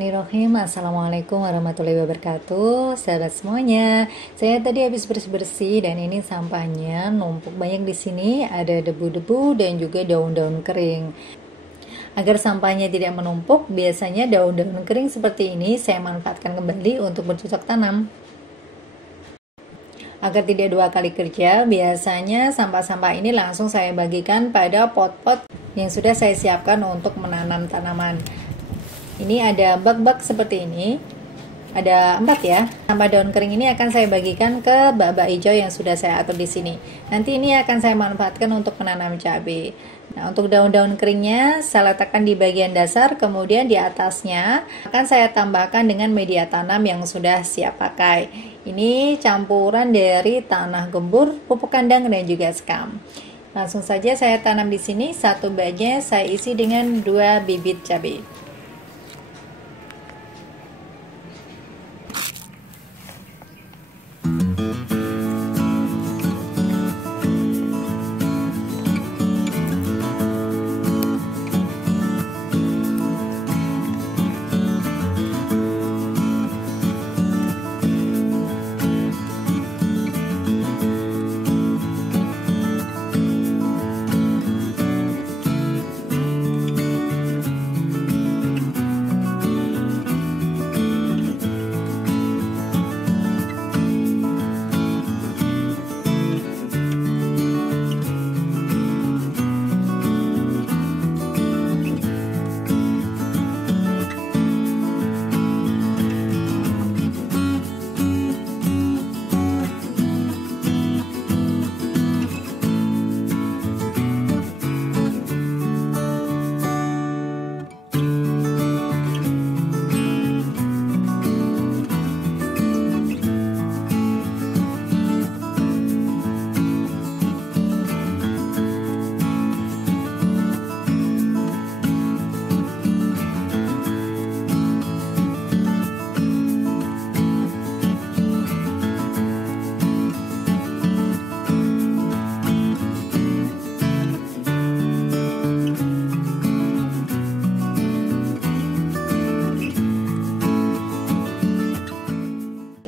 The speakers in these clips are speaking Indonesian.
Bismillahirrahmanirrahim. Assalamualaikum warahmatullahi wabarakatuh. Sahabat semuanya, saya tadi habis bersih-bersih dan ini sampahnya numpuk banyak di sini. Ada debu-debu dan juga daun-daun kering. Agar sampahnya tidak menumpuk, biasanya daun-daun kering seperti ini saya manfaatkan kembali untuk bercocok tanam. Agar tidak dua kali kerja, biasanya sampah-sampah ini langsung saya bagikan pada pot-pot yang sudah saya siapkan untuk menanam tanaman. Ini ada bak-bak seperti ini, ada 4 ya. Sampah daun kering ini akan saya bagikan ke bak-bak hijau yang sudah saya atur di sini. Nanti ini akan saya manfaatkan untuk menanam cabai. Nah, untuk daun-daun keringnya saya letakkan di bagian dasar, kemudian di atasnya akan saya tambahkan dengan media tanam yang sudah siap pakai. Ini campuran dari tanah gembur, pupuk kandang dan juga sekam. Langsung saja saya tanam di sini. Satu baknya saya isi dengan 2 bibit cabai.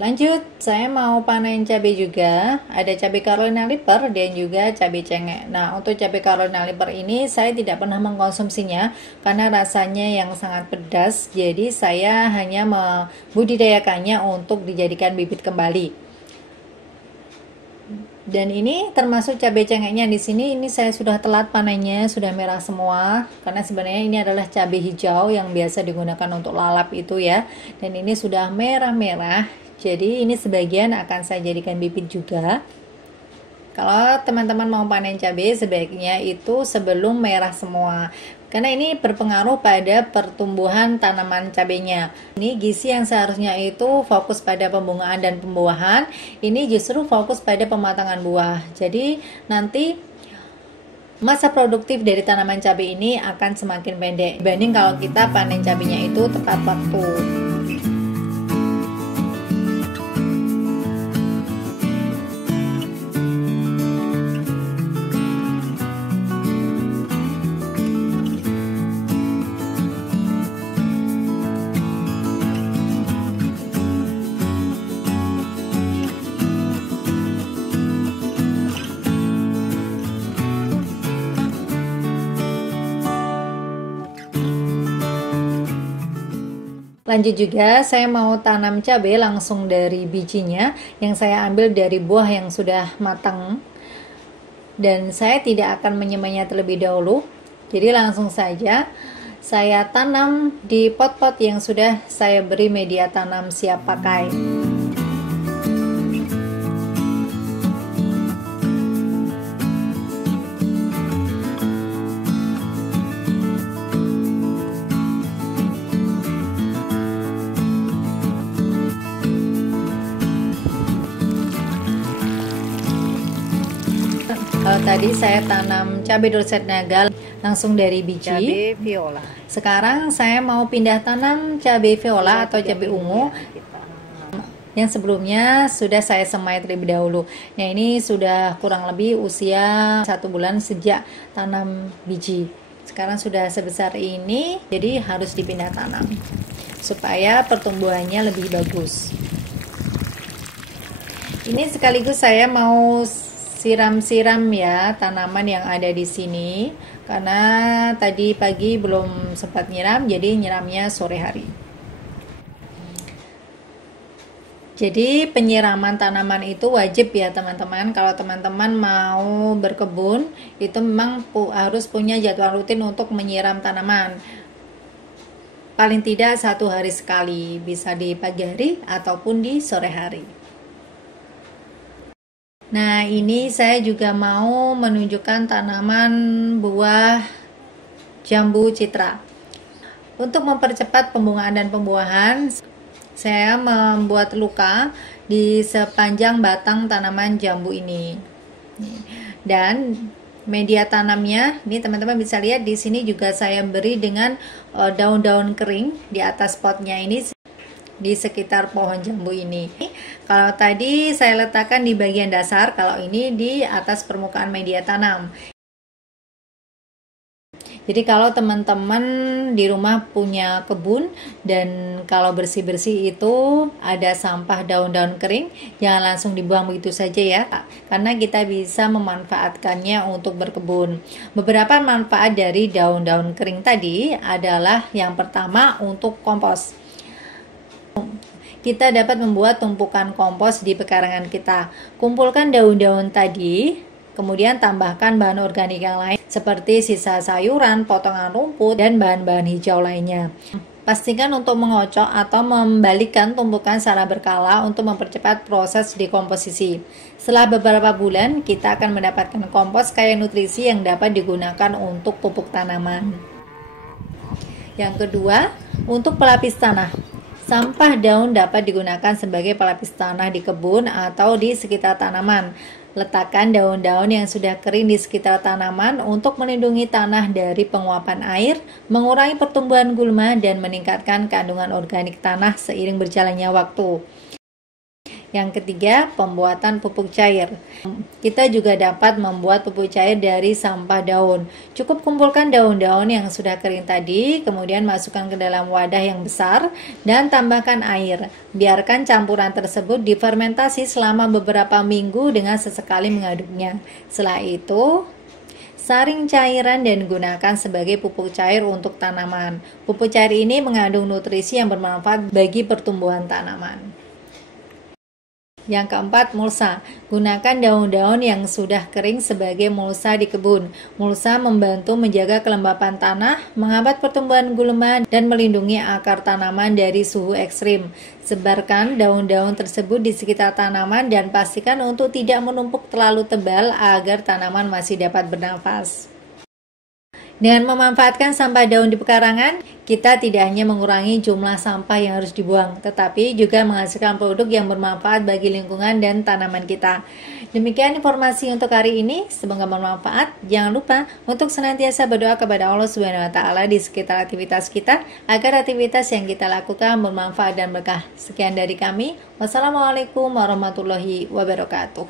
Lanjut, saya mau panen cabai juga. Ada cabai Carolina Reaper dan juga cabai cengkeh. Nah, untuk cabai Carolina Reaper ini saya tidak pernah mengkonsumsinya karena rasanya yang sangat pedas. Jadi saya hanya membudidayakannya untuk dijadikan bibit kembali. Dan ini termasuk cabai cengkehnya di sini. Ini saya sudah telat panennya, sudah merah semua. Karena sebenarnya ini adalah cabai hijau yang biasa digunakan untuk lalap itu ya. Dan ini sudah merah-merah. Jadi ini sebagian akan saya jadikan bibit juga. Kalau teman-teman mau panen cabai sebaiknya itu sebelum merah semua. Karena ini berpengaruh pada pertumbuhan tanaman cabainya. Ini gizi yang seharusnya itu fokus pada pembungaan dan pembuahan, ini justru fokus pada pematangan buah. Jadi nanti masa produktif dari tanaman cabai ini akan semakin pendek dibanding kalau kita panen cabainya itu tepat waktu. Lanjut juga, saya mau tanam cabai langsung dari bijinya yang saya ambil dari buah yang sudah matang. Dan saya tidak akan menyemainya terlebih dahulu. Jadi langsung saja saya tanam di pot-pot yang sudah saya beri media tanam siap pakai. Kalau tadi saya tanam cabai dorsett naga langsung dari biji. Cabai viola. Sekarang saya mau pindah tanam cabai viola atau cabai ungu yang sebelumnya sudah saya semai terlebih dahulu. Nah, ini sudah kurang lebih usia 1 bulan sejak tanam biji. Sekarang sudah sebesar ini, jadi harus dipindah tanam. supaya pertumbuhannya lebih bagus. Ini sekaligus saya mau siram-siram ya tanaman yang ada di sini, karena tadi pagi belum sempat nyiram, jadi nyiramnya sore hari. Jadi penyiraman tanaman itu wajib ya teman-teman. Kalau teman-teman mau berkebun, itu memang harus punya jadwal rutin untuk menyiram tanaman. Paling tidak 1 hari sekali, bisa di pagi hari ataupun di sore hari. Nah, ini saya juga mau menunjukkan tanaman buah jambu citra. Untuk mempercepat pembungaan dan pembuahan, saya membuat luka di sepanjang batang tanaman jambu ini. Dan media tanamnya, ini teman-teman bisa lihat di sini juga saya beri dengan daun-daun kering di atas potnya ini, di sekitar pohon jambu ini. Kalau tadi saya letakkan di bagian dasar, kalau ini di atas permukaan media tanam. Jadi kalau teman-teman di rumah punya kebun dan kalau bersih-bersih itu ada sampah daun-daun kering, jangan langsung dibuang begitu saja ya, karena kita bisa memanfaatkannya untuk berkebun. Beberapa manfaat dari daun-daun kering tadi adalah yang pertama untuk kompos. Kita dapat membuat tumpukan kompos di pekarangan kita. Kumpulkan daun-daun tadi, kemudian tambahkan bahan organik yang lain seperti sisa sayuran, potongan rumput, dan bahan-bahan hijau lainnya. Pastikan untuk mengocok atau membalikkan tumpukan secara berkala untuk mempercepat proses dekomposisi. Setelah beberapa bulan, kita akan mendapatkan kompos kaya nutrisi yang dapat digunakan untuk pupuk tanaman. Yang kedua, untuk pelapis tanah. Sampah daun dapat digunakan sebagai pelapis tanah di kebun atau di sekitar tanaman. Letakkan daun-daun yang sudah kering di sekitar tanaman untuk melindungi tanah dari penguapan air, mengurangi pertumbuhan gulma, dan meningkatkan kandungan organik tanah seiring berjalannya waktu. Yang ketiga, pembuatan pupuk cair. Kita juga dapat membuat pupuk cair dari sampah daun. Cukup kumpulkan daun-daun yang sudah kering tadi, kemudian masukkan ke dalam wadah yang besar dan tambahkan air. Biarkan campuran tersebut difermentasi selama beberapa minggu dengan sesekali mengaduknya. Setelah itu, saring cairan dan gunakan sebagai pupuk cair untuk tanaman. Pupuk cair ini mengandung nutrisi yang bermanfaat bagi pertumbuhan tanaman. Yang keempat, mulsa. Gunakan daun-daun yang sudah kering sebagai mulsa di kebun. Mulsa membantu menjaga kelembapan tanah, menghambat pertumbuhan gulma, dan melindungi akar tanaman dari suhu ekstrim. Sebarkan daun-daun tersebut di sekitar tanaman dan pastikan untuk tidak menumpuk terlalu tebal agar tanaman masih dapat bernafas. Dengan memanfaatkan sampah daun di pekarangan, kita tidak hanya mengurangi jumlah sampah yang harus dibuang, tetapi juga menghasilkan produk yang bermanfaat bagi lingkungan dan tanaman kita. Demikian informasi untuk hari ini, semoga bermanfaat. Jangan lupa untuk senantiasa berdoa kepada Allah Subhanahu wa taala di sekitar aktivitas kita agar aktivitas yang kita lakukan bermanfaat dan berkah. Sekian dari kami. Wassalamualaikum warahmatullahi wabarakatuh.